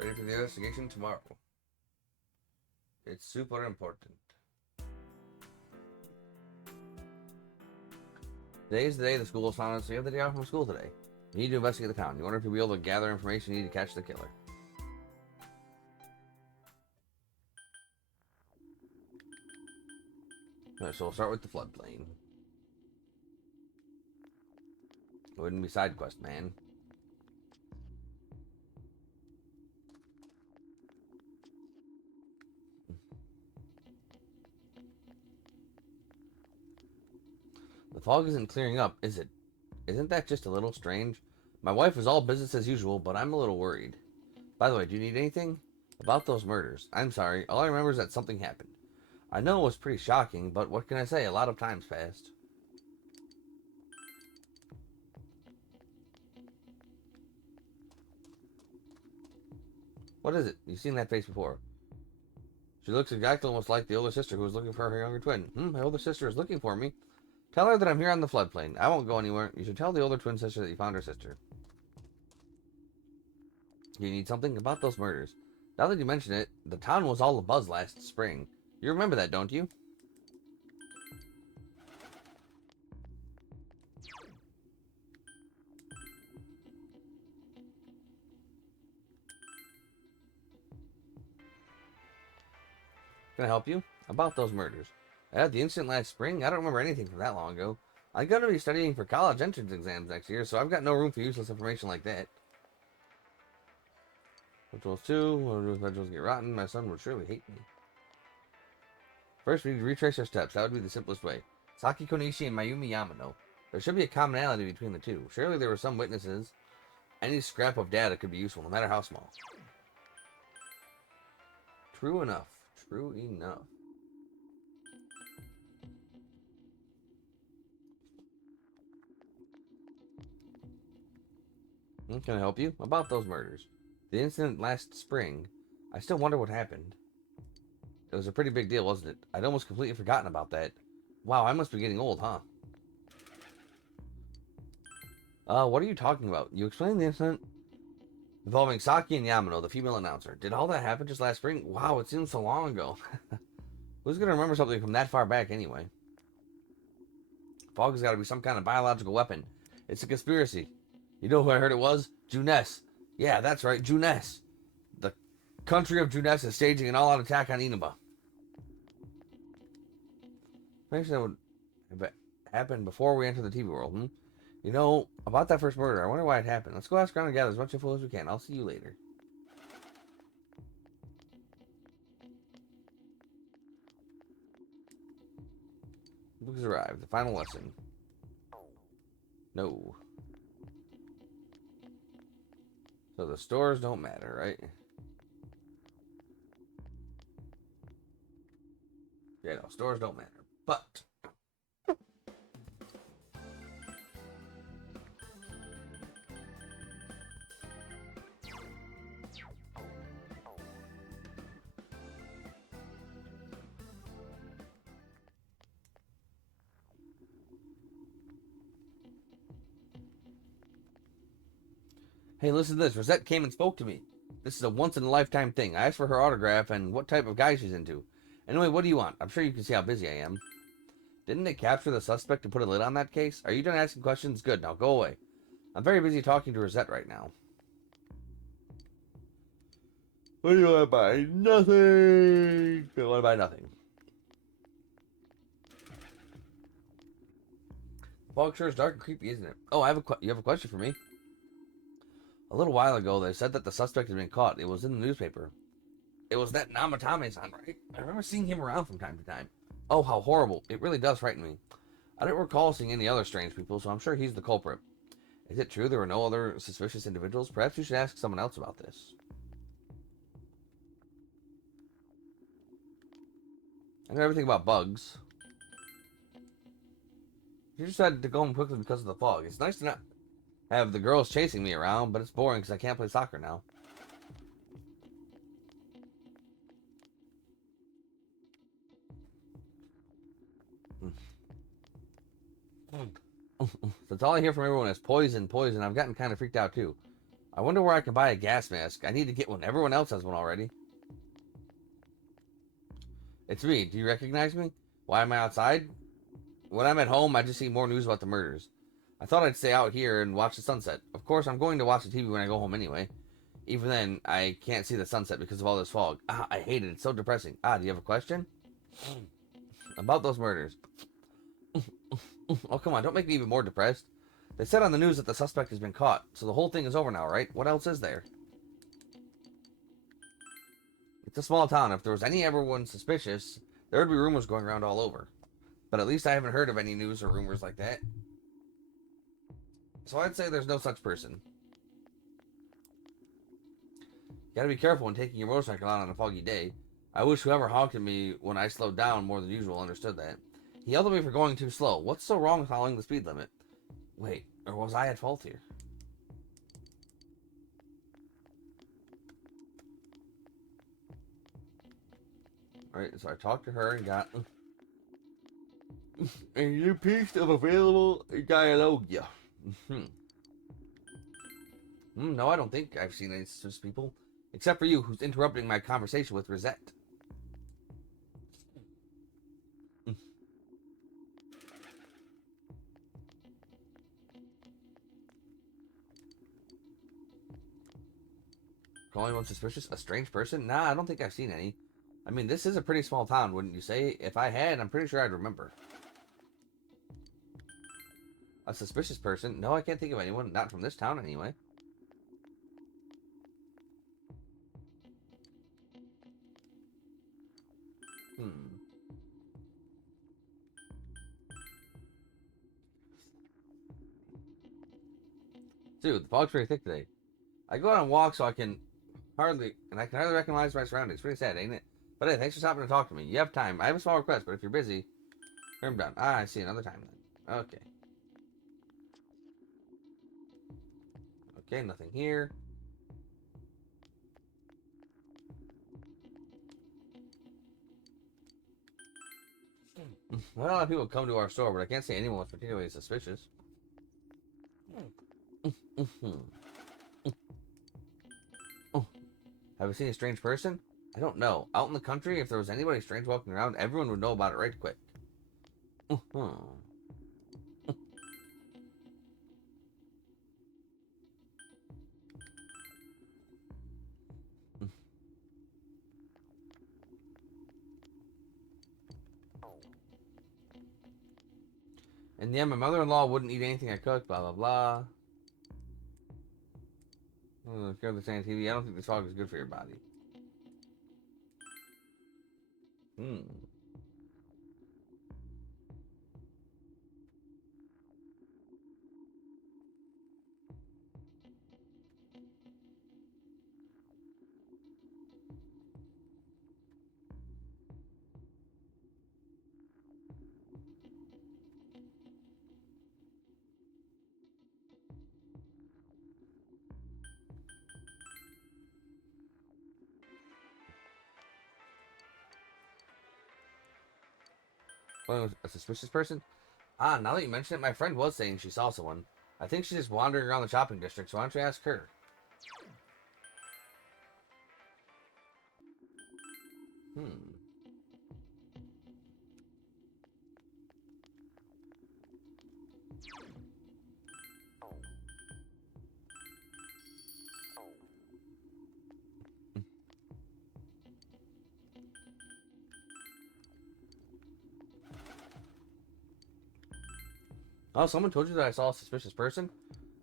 Ready for the investigation tomorrow. It's super important. Today is the day the school is founded, so you have the day off from school today. You need to investigate the town. You wonder if you'll be able to gather information you need to catch the killer. Alright, so we'll start with the floodplain. It wouldn't be side quest, man. The fog isn't clearing up, is it? Isn't that just a little strange? My wife is all business as usual, but I'm a little worried. By the way, do you need anything? About those murders. I'm sorry, all I remember is that something happened. I know it was pretty shocking, but what can I say? A lot of time's passed. What is it? You've seen that face before. She looks exactly almost like the older sister who was looking for her younger twin. My older sister is looking for me. Tell her that I'm here on the floodplain. I won't go anywhere. You should tell the older twin sister that you found her sister. You need something about those murders. Now that you mention it, the town was all abuzz last spring. You remember that, don't you? Can I help you? About those murders. I had the incident last spring. I don't remember anything from that long ago. I'm going to be studying for college entrance exams next year, so I've got no room for useless information like that. Rituals 2. When those vegetables get rotten, my son would surely hate me. First, we need to retrace our steps. That would be the simplest way. Saki Konishi and Mayumi Yamano. There should be a commonality between the two. Surely there were some witnesses. Any scrap of data could be useful, no matter how small. True enough. True enough. Can I help you? About those murders. The incident last spring. I still wonder what happened. It was a pretty big deal, wasn't it? I'd almost completely forgotten about that. Wow, I must be getting old, huh? What are you talking about? You explained the incident involving Saki and Yamano, the female announcer. Did all that happen just last spring? Wow, it seems so long ago. Who's gonna remember something from that far back anyway? Fog has got to be some kind of biological weapon. It's a conspiracy. You know who I heard it was? Juness. Yeah, that's right, Juness. The country of Juness is staging an all-out attack on Inaba. Maybe that would have happened before we enter the TV world, You know, about that first murder, I wonder why it happened. Let's go ask around and gather as much info as we can. I'll see you later. Book has arrived. The final lesson. No. So the stores don't matter, right? Yeah, no, stores don't matter. But hey, listen to this. Rosette came and spoke to me. This is a once-in-a-lifetime thing. I asked for her autograph and what type of guy she's into. Anyway, what do you want? I'm sure you can see how busy I am. Didn't they capture the suspect and put a lid on that case? Are you done asking questions? Good, now go away. I'm very busy talking to Rosette right now. What do you want to buy? Nothing. I want to buy nothing. Fog sure is dark and creepy, isn't it? Oh, you have a question for me? A little while ago, they said that the suspect had been caught. It was in the newspaper. It was that Namatame-san, right? I remember seeing him around from time to time. Oh, how horrible. It really does frighten me. I don't recall seeing any other strange people, so I'm sure he's the culprit. Is it true there were no other suspicious individuals? Perhaps you should ask someone else about this. I know everything about bugs. You just had to go home quickly because of the fog. It's nice to not have the girls chasing me around, but it's boring because I can't play soccer now. That's all I hear from everyone is poison, poison. I've gotten kind of freaked out too. I wonder where I can buy a gas mask. I need to get one. Everyone else has one already. It's me. Do you recognize me? Why am I outside? When I'm at home, I just see more news about the murders. I thought I'd stay out here and watch the sunset. Of course, I'm going to watch the TV when I go home anyway. Even then, I can't see the sunset because of all this fog. Ah, I hate it. It's so depressing. Ah, do you have a question? About those murders. Oh, come on. Don't make me even more depressed. They said on the news that the suspect has been caught, so the whole thing is over now, right? What else is there? It's a small town. If there was everyone suspicious, there would be rumors going around all over. But at least I haven't heard of any news or rumors like that. So I'd say there's no such person. You gotta be careful when taking your motorcycle out on a foggy day. I wish whoever honked at me when I slowed down more than usual understood that. He yelled at me for going too slow. What's so wrong with following the speed limit? Wait, or was I at fault here? Alright, so I talked to her and got... a new piece of available dialogue. No, I don't think I've seen any such people. Except for you, who's interrupting my conversation with Rosette. Calling one suspicious? A strange person? Nah, I don't think I've seen any. I mean, this is a pretty small town, wouldn't you say? If I had, I'm pretty sure I'd remember. A suspicious person? No, I can't think of anyone. Not from this town, anyway. Dude, the fog's pretty thick today. I go out on walks so I can hardly recognize my surroundings. Pretty sad, ain't it? But hey, thanks for stopping to talk to me. You have time. I have a small request, but if you're busy, I'm done. Ah, I see. Another time then. Okay. Okay, nothing here. Well, a lot of people come to our store, but I can't say anyone was particularly suspicious. Have you seen a strange person? I don't know. Out in the country, if there was anybody strange walking around, everyone would know about it right quick. And yeah, my mother-in-law wouldn't eat anything I cooked, blah, blah, blah. Care the same TV. I don't think this fog is good for your body. Well, a suspicious person? Ah, now that you mention it, my friend was saying she saw someone. I think she's just wandering around the shopping district, so why don't you ask her? Oh, someone told you that I saw a suspicious person?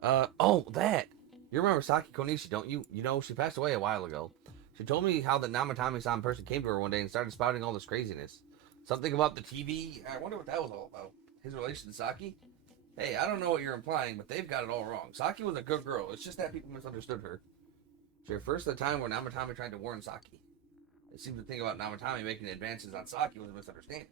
Oh, that! You remember Saki Konishi, don't you? You know, she passed away a while ago. She told me how the Namatami-san person came to her one day and started spouting all this craziness. Something about the TV. I wonder what that was all about. His relation to Saki? Hey, I don't know what you're implying, but they've got it all wrong. Saki was a good girl. It's just that people misunderstood her. She refers to the time when Namatami tried to warn Saki. It seems to think about Namatami making advances on Saki was a misunderstanding.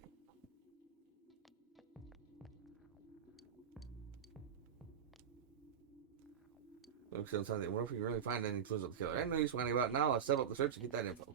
Looks like something. What if we really find any clues of the killer? I know you're whining about now. Let's step up the search and get that info.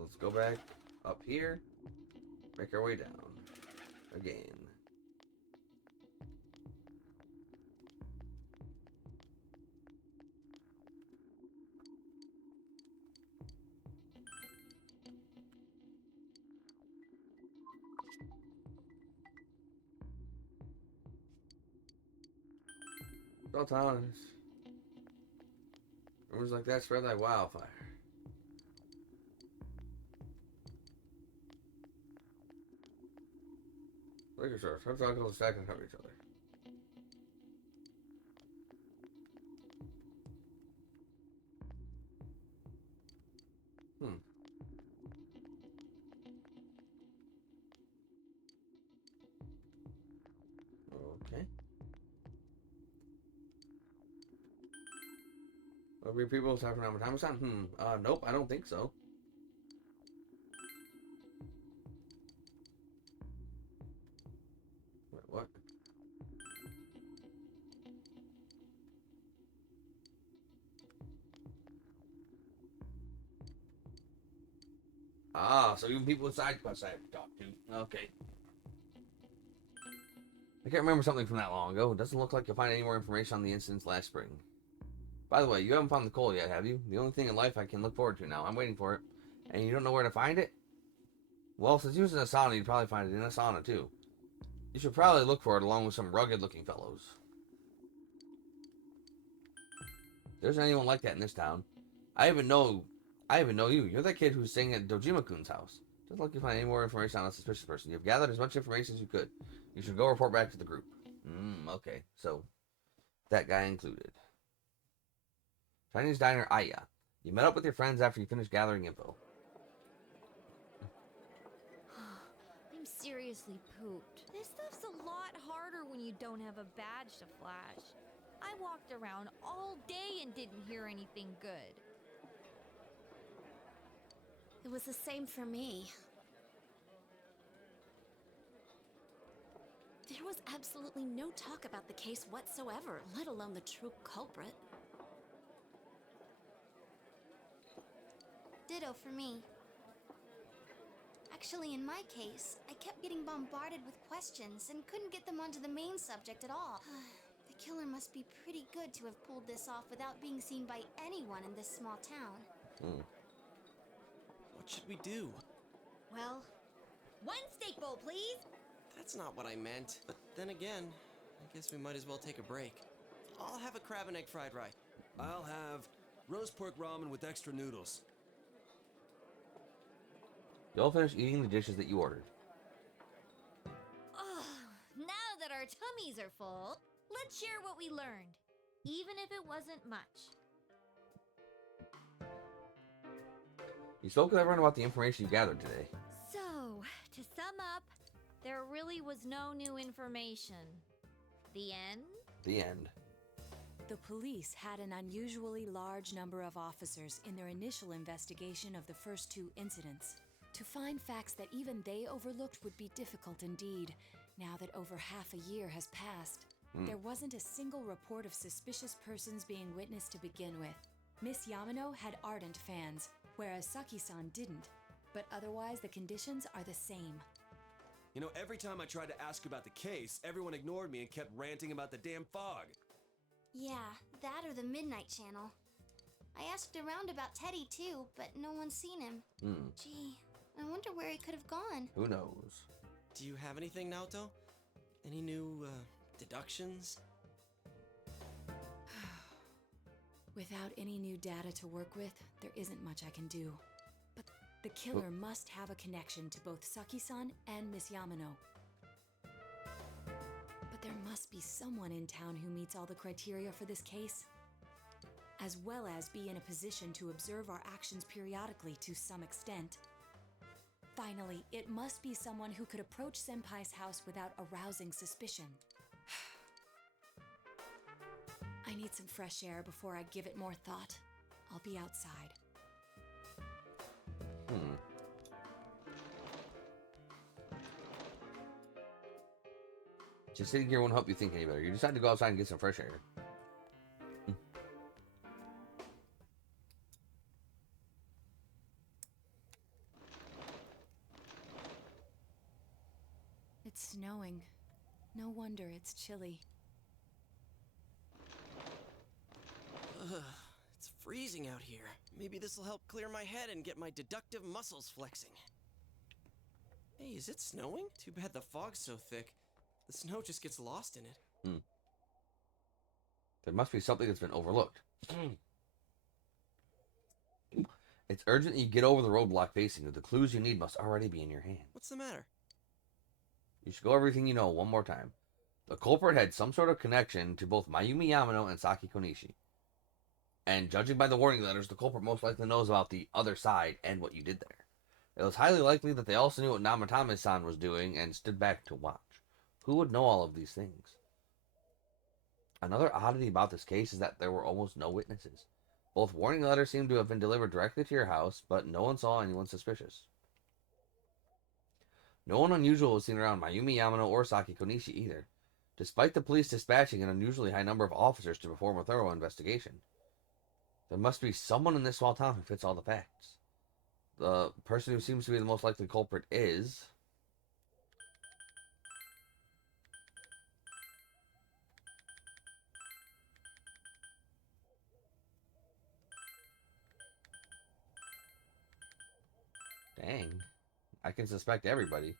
So let's go back up here. Make our way down. Again. All towns. Rumors like that spread like wildfire. Liquor stores. Hard alcohol stack and cover each other. Okay. Will people talking about Amazon? Nope, I don't think so. Wait, what? Ah, so even people inside quest I have to talk to. Okay. I can't remember something from that long ago. It doesn't look like you'll find any more information on the incidents last spring. By the way, you haven't found the coal yet, have you? The only thing in life I can look forward to now. I'm waiting for it. And you don't know where to find it? Well, since you was in a sauna, you'd probably find it in a sauna, too. You should probably look for it along with some rugged-looking fellows. There isn't anyone like that in this town. I even know you. You're that kid who's staying at Dojima-kun's house. Doesn't look like you find any more information on a suspicious person. You've gathered as much information as you could. You should go report back to the group. Okay. So, that guy included. Chinese diner Aya. You met up with your friends after you finished gathering info. I'm seriously pooped. This stuff's a lot harder when you don't have a badge to flash. I walked around all day and didn't hear anything good. It was the same for me. There was absolutely no talk about the case whatsoever, let alone the true culprit. Ditto for me. Actually, in my case, I kept getting bombarded with questions and couldn't get them onto the main subject at all. The killer must be pretty good to have pulled this off without being seen by anyone in this small town. What should we do? Well, one steak bowl, please. That's not what I meant. But then again, I guess we might as well take a break. I'll have a crab and egg fried rice. I'll have roast pork ramen with extra noodles. You all finished eating the dishes that you ordered. Oh, now that our tummies are full, let's share what we learned, even if it wasn't much. You spoke with everyone about the information you gathered today. So, to sum up, there really was no new information. The end? The end. The police had an unusually large number of officers in their initial investigation of the first two incidents. To find facts that even they overlooked would be difficult indeed, now that over half a year has passed. There wasn't a single report of suspicious persons being witnessed to begin with. Miss Yamano had ardent fans, whereas Saki-san didn't. But otherwise, the conditions are the same. You know, every time I tried to ask about the case, everyone ignored me and kept ranting about the damn fog. Yeah, that or the Midnight Channel. I asked around about Teddy too, but no one's seen him. Gee, I wonder where he could have gone. Who knows? Do you have anything, Naoto? Any new, deductions? Without any new data to work with, there isn't much I can do. But the killer must have a connection to both Saki-san and Miss Yamano. But there must be someone in town who meets all the criteria for this case, as well as be in a position to observe our actions periodically to some extent. Finally, it must be someone who could approach Senpai's house without arousing suspicion. I need some fresh air before I give it more thought. I'll be outside. Just sitting here won't help you think any better. You decide to go outside and get some fresh air. snowing. No wonder it's chilly. Ugh, it's freezing out here. Maybe this'll help clear my head and get my deductive muscles flexing. Hey, is it snowing? Too bad the fog's so thick. The snow just gets lost in it. There must be something that's been overlooked. It's urgent that you get over the roadblock facing you. The clues you need must already be in your hand. What's the matter? You should go everything you know one more time. The culprit had some sort of connection to both Mayumi Yamano and Saki Konishi. And judging by the warning letters, the culprit most likely knows about the other side and what you did there. It was highly likely that they also knew what Namatame-san was doing and stood back to watch. Who would know all of these things? Another oddity about this case is that there were almost no witnesses. Both warning letters seem to have been delivered directly to your house, but no one saw anyone suspicious. No one unusual was seen around Mayumi Yamano or Saki Konishi either, despite the police dispatching an unusually high number of officers to perform a thorough investigation. There must be someone in this small town who fits all the facts. The person who seems to be the most likely culprit is... Dang. I can suspect everybody.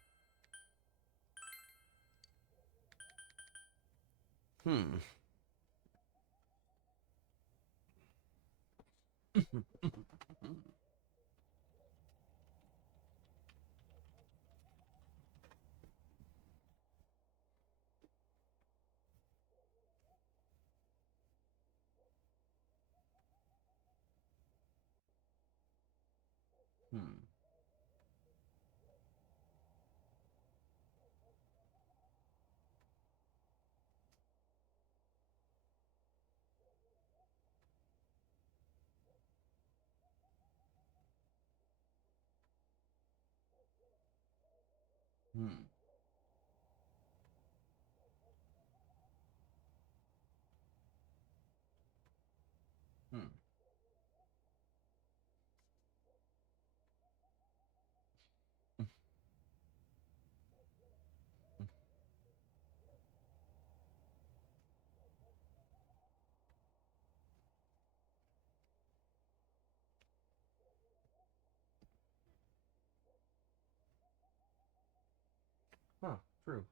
Huh, true.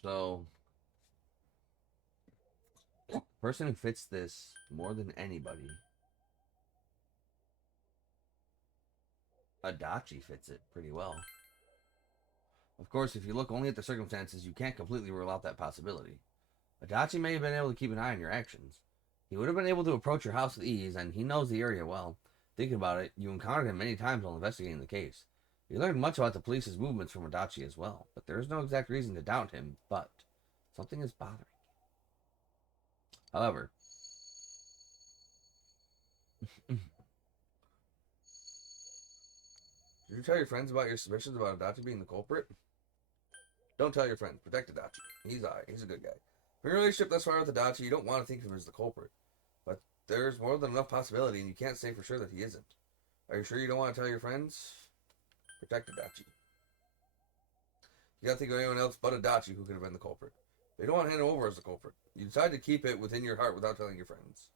So, person who fits this more than anybody, Adachi fits it pretty well. Of course, if you look only at the circumstances, you can't completely rule out that possibility. Adachi may have been able to keep an eye on your actions. He would have been able to approach your house with ease, and he knows the area well. Thinking about it, you encountered him many times while investigating the case. You learned much about the police's movements from Adachi as well, but there is no exact reason to doubt him, but something is bothering you. However, did you tell your friends about your suspicions about Adachi being the culprit? Don't tell your friends. Protect Adachi. He's alright. He's a good guy. In your relationship thus far with Adachi, you don't want to think of him as the culprit. But there's more than enough possibility, and you can't say for sure that he isn't. Are you sure you don't want to tell your friends? Protect Adachi. You gotta think of anyone else but Adachi who could have been the culprit. They don't want to hand him over as the culprit. You decide to keep it within your heart without telling your friends.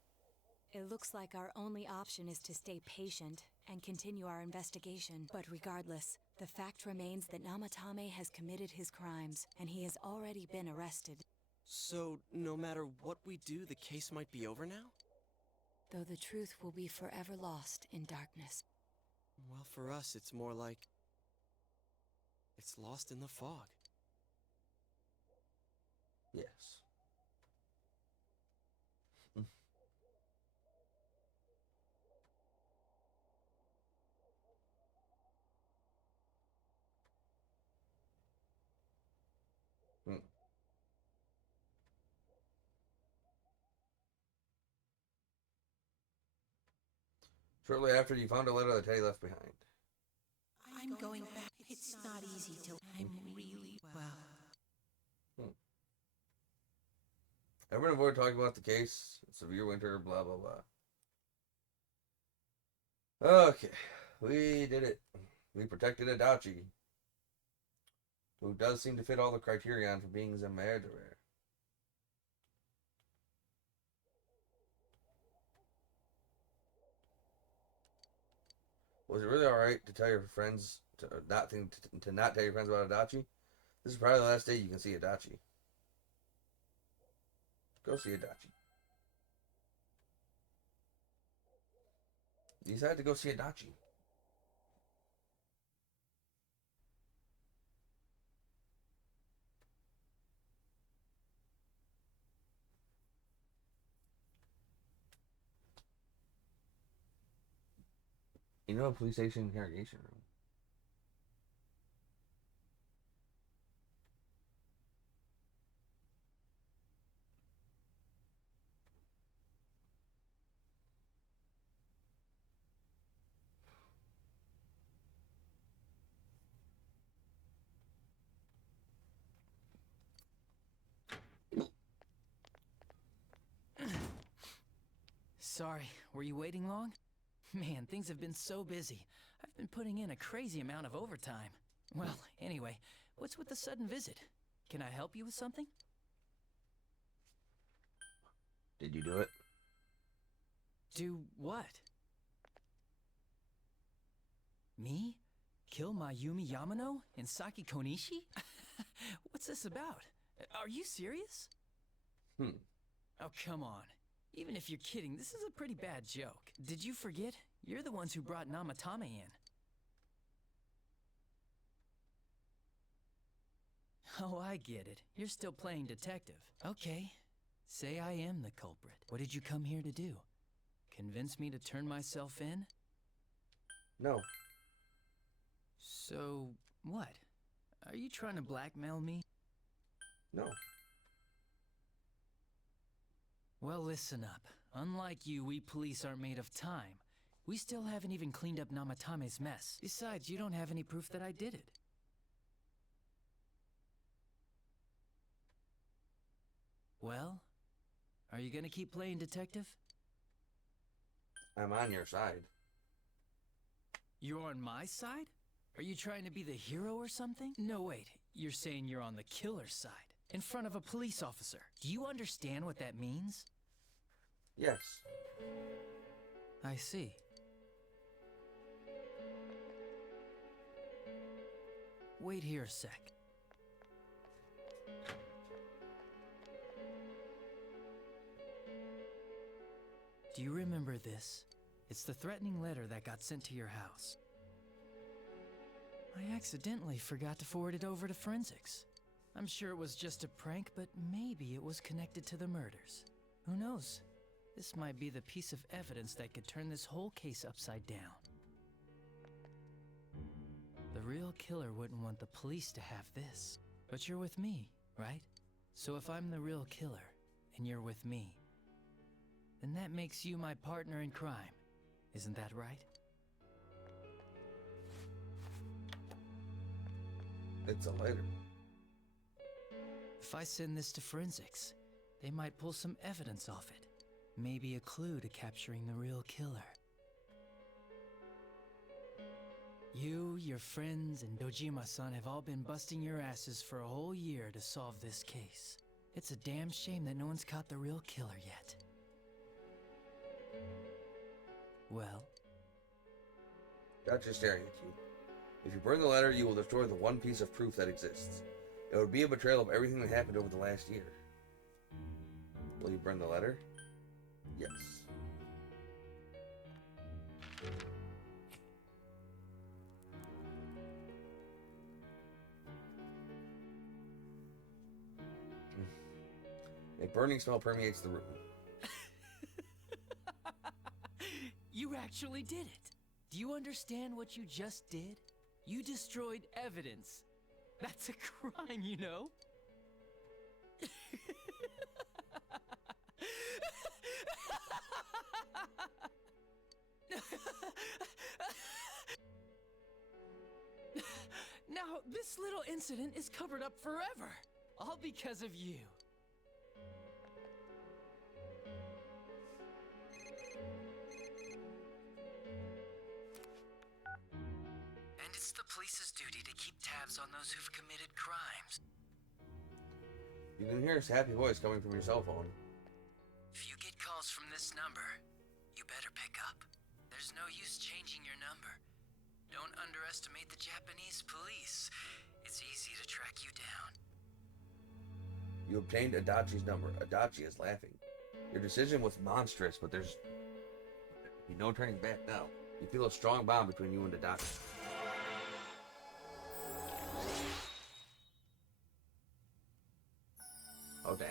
It looks like our only option is to stay patient and continue our investigation. But regardless, the fact remains that Namatame has committed his crimes, and he has already been arrested. So, no matter what we do, the case might be over now? Though the truth will be forever lost in darkness. Well, for us, it's more like... it's lost in the fog. Yes. Shortly after, you found a letter that Teddy left behind. I'm going back. It's not easy till I'm really well. Everyone avoid talking about the case. Severe winter, blah, blah, blah. Okay, we did it. We protected Adachi, who does seem to fit all the criterion for being a murderer. Was it really alright to tell your friends to not tell your friends about Adachi? This is probably the last day you can see Adachi. Go see Adachi. You decided to go see Adachi. You know, a police station interrogation room. Sorry, were you waiting long? Man, things have been so busy. I've been putting in a crazy amount of overtime. Well, anyway, what's with the sudden visit? Can I help you with something? Did you do it? Do what? Me? Kill Mayumi Yamano and Saki Konishi? What's this about? Are you serious? Oh, come on. Even if you're kidding, this is a pretty bad joke. Did you forget? You're the ones who brought Namatame in. Oh, I get it. You're still playing detective. Okay. Say I am the culprit. What did you come here to do? Convince me to turn myself in? No. So, what? Are you trying to blackmail me? No. Well, listen up. Unlike you, we police aren't made of time. We still haven't even cleaned up Namatame's mess. Besides, you don't have any proof that I did it. Well, are you gonna keep playing detective? I'm on your side. You're on my side? Are you trying to be the hero or something? No, wait. You're saying you're on the killer's side, in front of a police officer. Do you understand what that means? Yes. I see. Wait here a sec. Do you remember this? It's the threatening letter that got sent to your house. I accidentally forgot to forward it over to forensics. I'm sure it was just a prank, but maybe it was connected to the murders. Who knows? This might be the piece of evidence that could turn this whole case upside down. The real killer wouldn't want the police to have this. But you're with me, right? So if I'm the real killer, and you're with me, then that makes you my partner in crime. Isn't that right? It's a letter. If I send this to forensics, they might pull some evidence off it. Maybe a clue to capturing the real killer. You, your friends, and Dojima-san have all been busting your asses for a whole year to solve this case. It's a damn shame that no one's caught the real killer yet. Well? Gotcha staring at you. If you burn the letter, you will destroy the one piece of proof that exists. It would be a betrayal of everything that happened over the last year. Will you burn the letter? Yes. A burning smell permeates the room. You actually did it! Do you understand what you just did? You destroyed evidence. That's a crime, you know? Now, this little incident is covered up forever. All because of you. police's duty to keep tabs on those who've committed crimes. You can hear his happy voice coming from your cell phone. If you get calls from this number, you better pick up. There's no use changing your number. Don't underestimate the Japanese police. It's easy to track you down. You obtained Adachi's number. Adachi is laughing. Your decision was monstrous, but there's no turning back now. You feel a strong bond between you and Adachi. Oh, damn.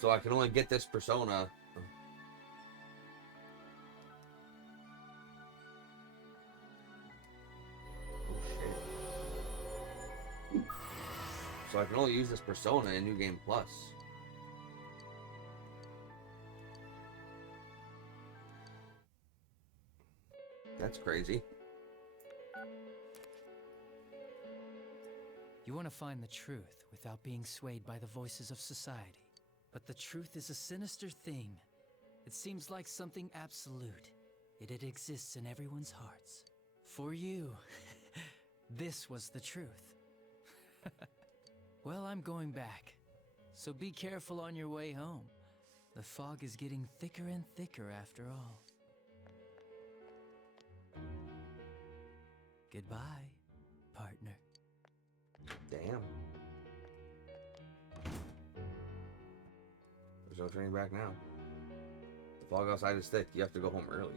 So I can only get this persona. Oh, shit. So I can only use this persona in New Game Plus. That's crazy. You want to find the truth without being swayed by the voices of society. But the truth is a sinister thing. It seems like something absolute, yet it exists in everyone's hearts. For you, this was the truth. Well, I'm going back, so be careful on your way home. The fog is getting thicker and thicker after all. Goodbye, partner. Damn. There's no turning back now. The fog outside is thick. You have to go home early.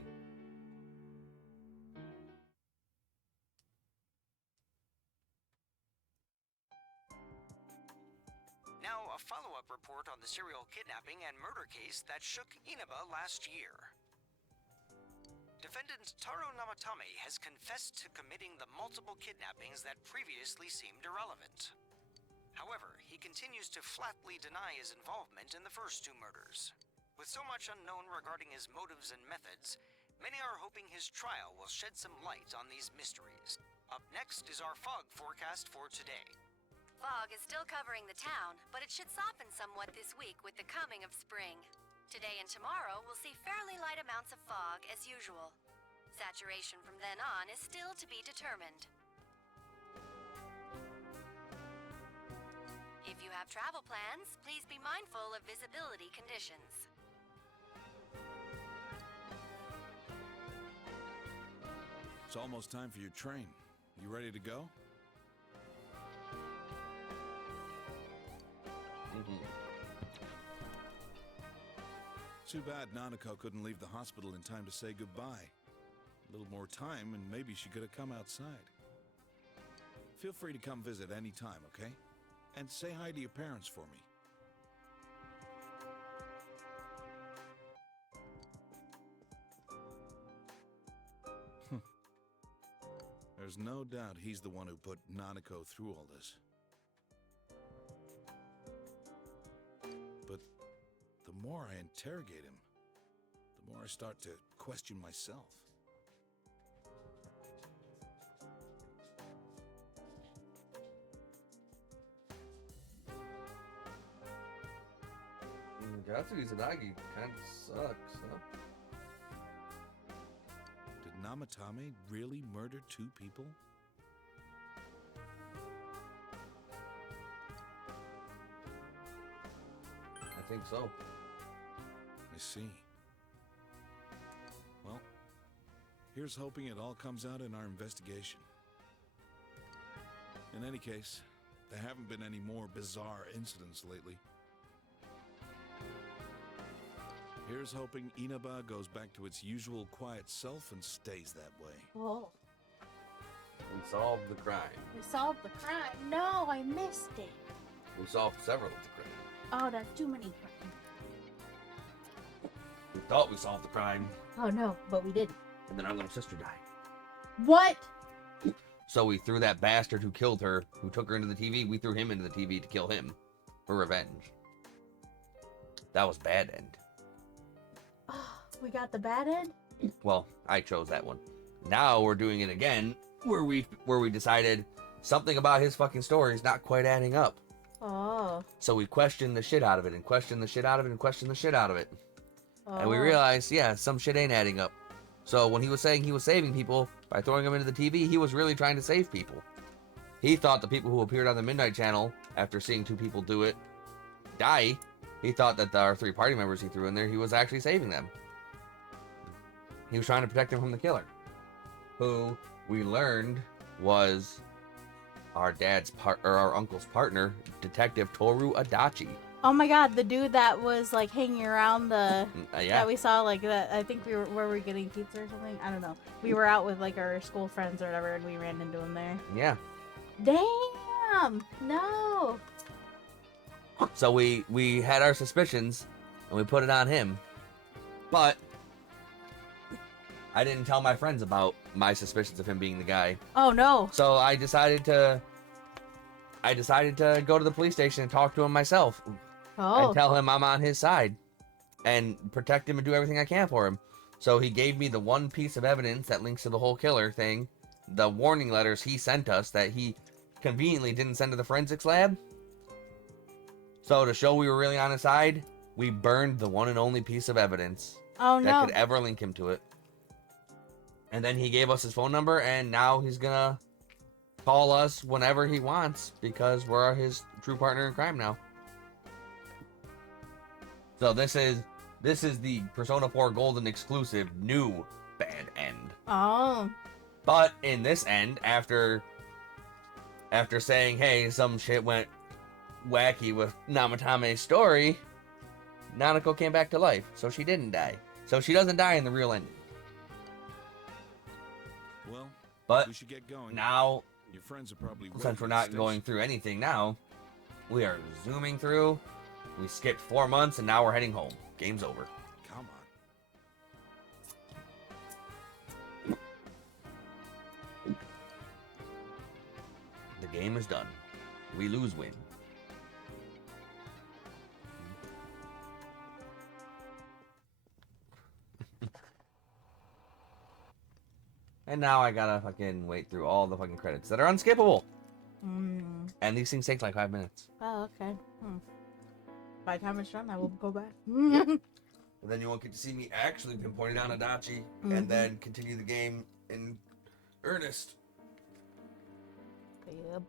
Now, a follow-up report on the serial kidnapping and murder case that shook Inaba last year. Defendant Taro Namatame has confessed to committing the multiple kidnappings that previously seemed irrelevant. However, he continues to flatly deny his involvement in the first two murders. With so much unknown regarding his motives and methods, many are hoping his trial will shed some light on these mysteries. Up next is our fog forecast for today. Fog is still covering the town, but it should soften somewhat this week with the coming of spring. Today and tomorrow we'll see fairly light amounts of fog as usual. Saturation from then on is still to be determined. If you have travel plans, please be mindful of visibility conditions. It's almost time for your train. You ready to go? Too bad Nanako couldn't leave the hospital in time to say goodbye. A little more time and maybe she could have come outside. Feel free to come visit any time, okay? And say hi to your parents for me. There's no doubt he's the one who put Nanako through all this. But the more I interrogate him, the more I start to question myself. Katsuki Izanagi kind of sucks, huh? Did Namatame really murder two people? I think so. I see. Well, here's hoping it all comes out in our investigation. In any case, there haven't been any more bizarre incidents lately. Here's hoping Inaba goes back to its usual quiet self and stays that way. Oh. We solved the crime. We solved the crime. No, I missed it. We solved several of the crimes. Oh, that's too many crimes. We thought we solved the crime. Oh no, but we didn't. And then our little sister died. What? So we threw that bastard who killed her, who took her into the TV, we threw him into the TV to kill him. For revenge. That was bad end. We got the bad end? Well, I chose that one. Now we're doing it again, where we decided something about his fucking story is not quite adding up. Oh. So we questioned the shit out of it, and questioned the shit out of it, and questioned the shit out of it. Oh. And we realized, yeah, some shit ain't adding up. So when he was saying he was saving people by throwing them into the TV, he was really trying to save people. He thought the people who appeared on the Midnight Channel, after seeing 2 people do it, die, he thought that our 3 party members he threw in there, he was actually saving them. He was trying to protect them from the killer, who we learned was our our uncle's partner, Detective Toru Adachi. Oh my god, the dude that was like hanging around the Yeah. that we saw, like that. I think were we getting pizza or something? I don't know. We were out with like our school friends or whatever, and we ran into him there. Yeah. Damn! No. So we had our suspicions, and we put it on him. But I didn't tell my friends about my suspicions of him being the guy. Oh no. So I decided to go to the police station and talk to him myself. Oh. And tell him I'm on his side and protect him and do everything I can for him. So he gave me the one piece of evidence that links to the whole killer thing, the warning letters he sent us that he conveniently didn't send to the forensics lab. So to show we were really on his side, we burned the one and only piece of evidence Oh that no. could ever link him to it. And then he gave us his phone number, and now he's gonna call us whenever he wants because we're his true partner in crime now. So this is the Persona 4 Golden exclusive new bad end. Oh. But in this end, after saying, hey, some shit went wacky with Namatame's story, Nanako came back to life, so she didn't die. So she doesn't die in the real ending. Well, But we should get going. now, Your friends are probably since waiting we're at not the going through anything now, we are zooming through. We skipped 4 months, and now we're heading home. Game's over. station. Come on. The game is done. We lose, win. And now I gotta fucking wait through all the fucking credits that are unskippable. Mm. And these things take like 5 minutes. Oh, okay. By the time it's done, I will go back. And then you won't get to see me actually pinpointing down Adachi Mhm. and then continue the game in earnest. Yep.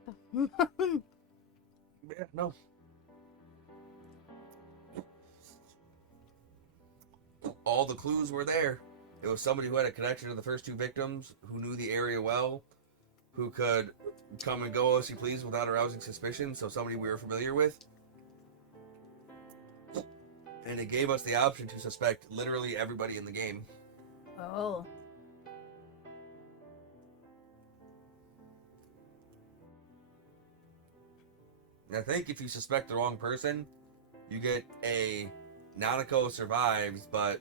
Yeah, no. All the clues were there. It was somebody who had a connection to the first 2 victims, who knew the area well, who could come and go as he pleased without arousing suspicion, so somebody we were familiar with. And it gave us the option to suspect literally everybody in the game. Oh. And I think if you suspect the wrong person, you get a Nanako survives, but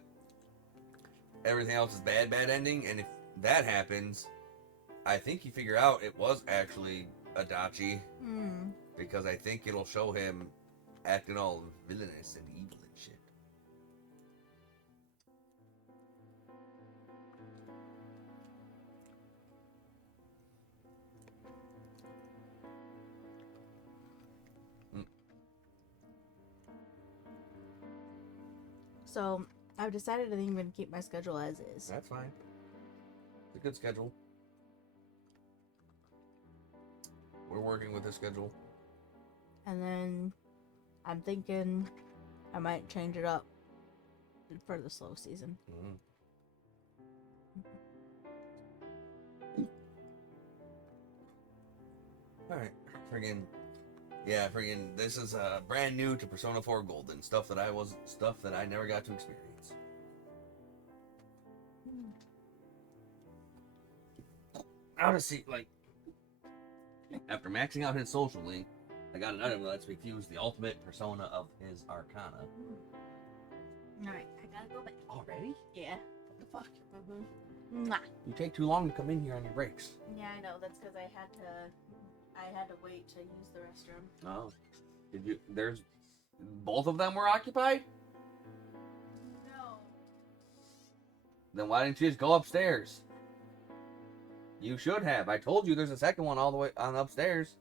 everything else is bad ending. And if that happens, I think you figure out it was actually Adachi, Hmm. because I think it'll show him acting all villainous and evil and shit. So I've decided I think I'm gonna keep my schedule as is. That's fine. It's a good schedule. We're working with the schedule. And then I'm thinking I might change it up for the slow season. Alright, friggin', yeah, friggin', this is brand new to Persona 4 Golden, stuff that I never got to experience. Now to see, like, after maxing out his social link, I got an item that lets me fuse the ultimate persona of his Arcana. Alright, I gotta go back. Already? Yeah. What the fuck? Mwah. You take too long to come in here on your breaks. Yeah, I know. That's because I had to wait to use the restroom. Oh. Both of them were occupied? No. Then why didn't you just go upstairs? You should have. I told you there's a second one all the way on upstairs.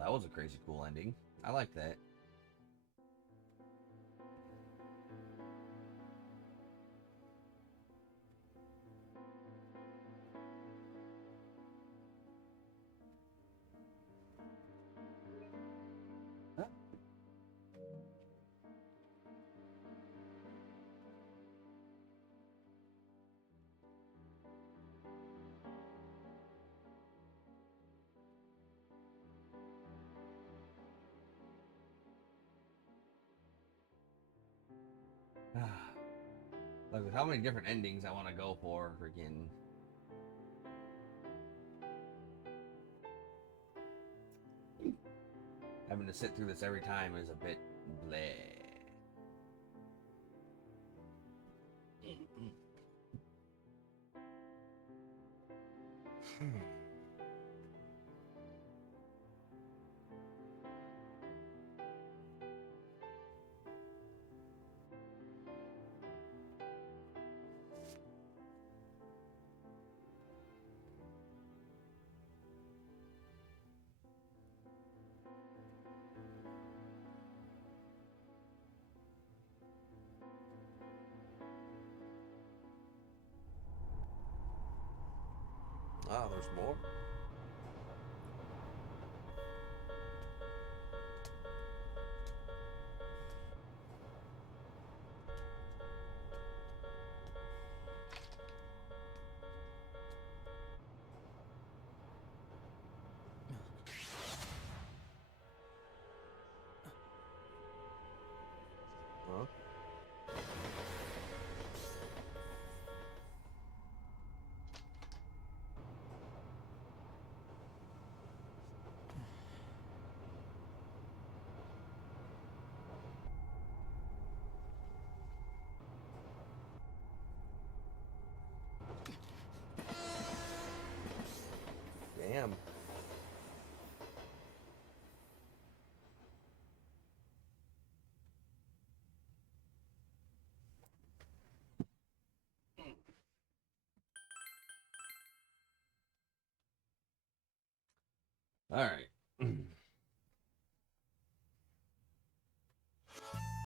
that was a crazy cool ending. I like that. Like with how many different endings I want to go for, freaking. Having to sit through this every time is a bit bleh. Ah, there's more. Huh? Damn. All right.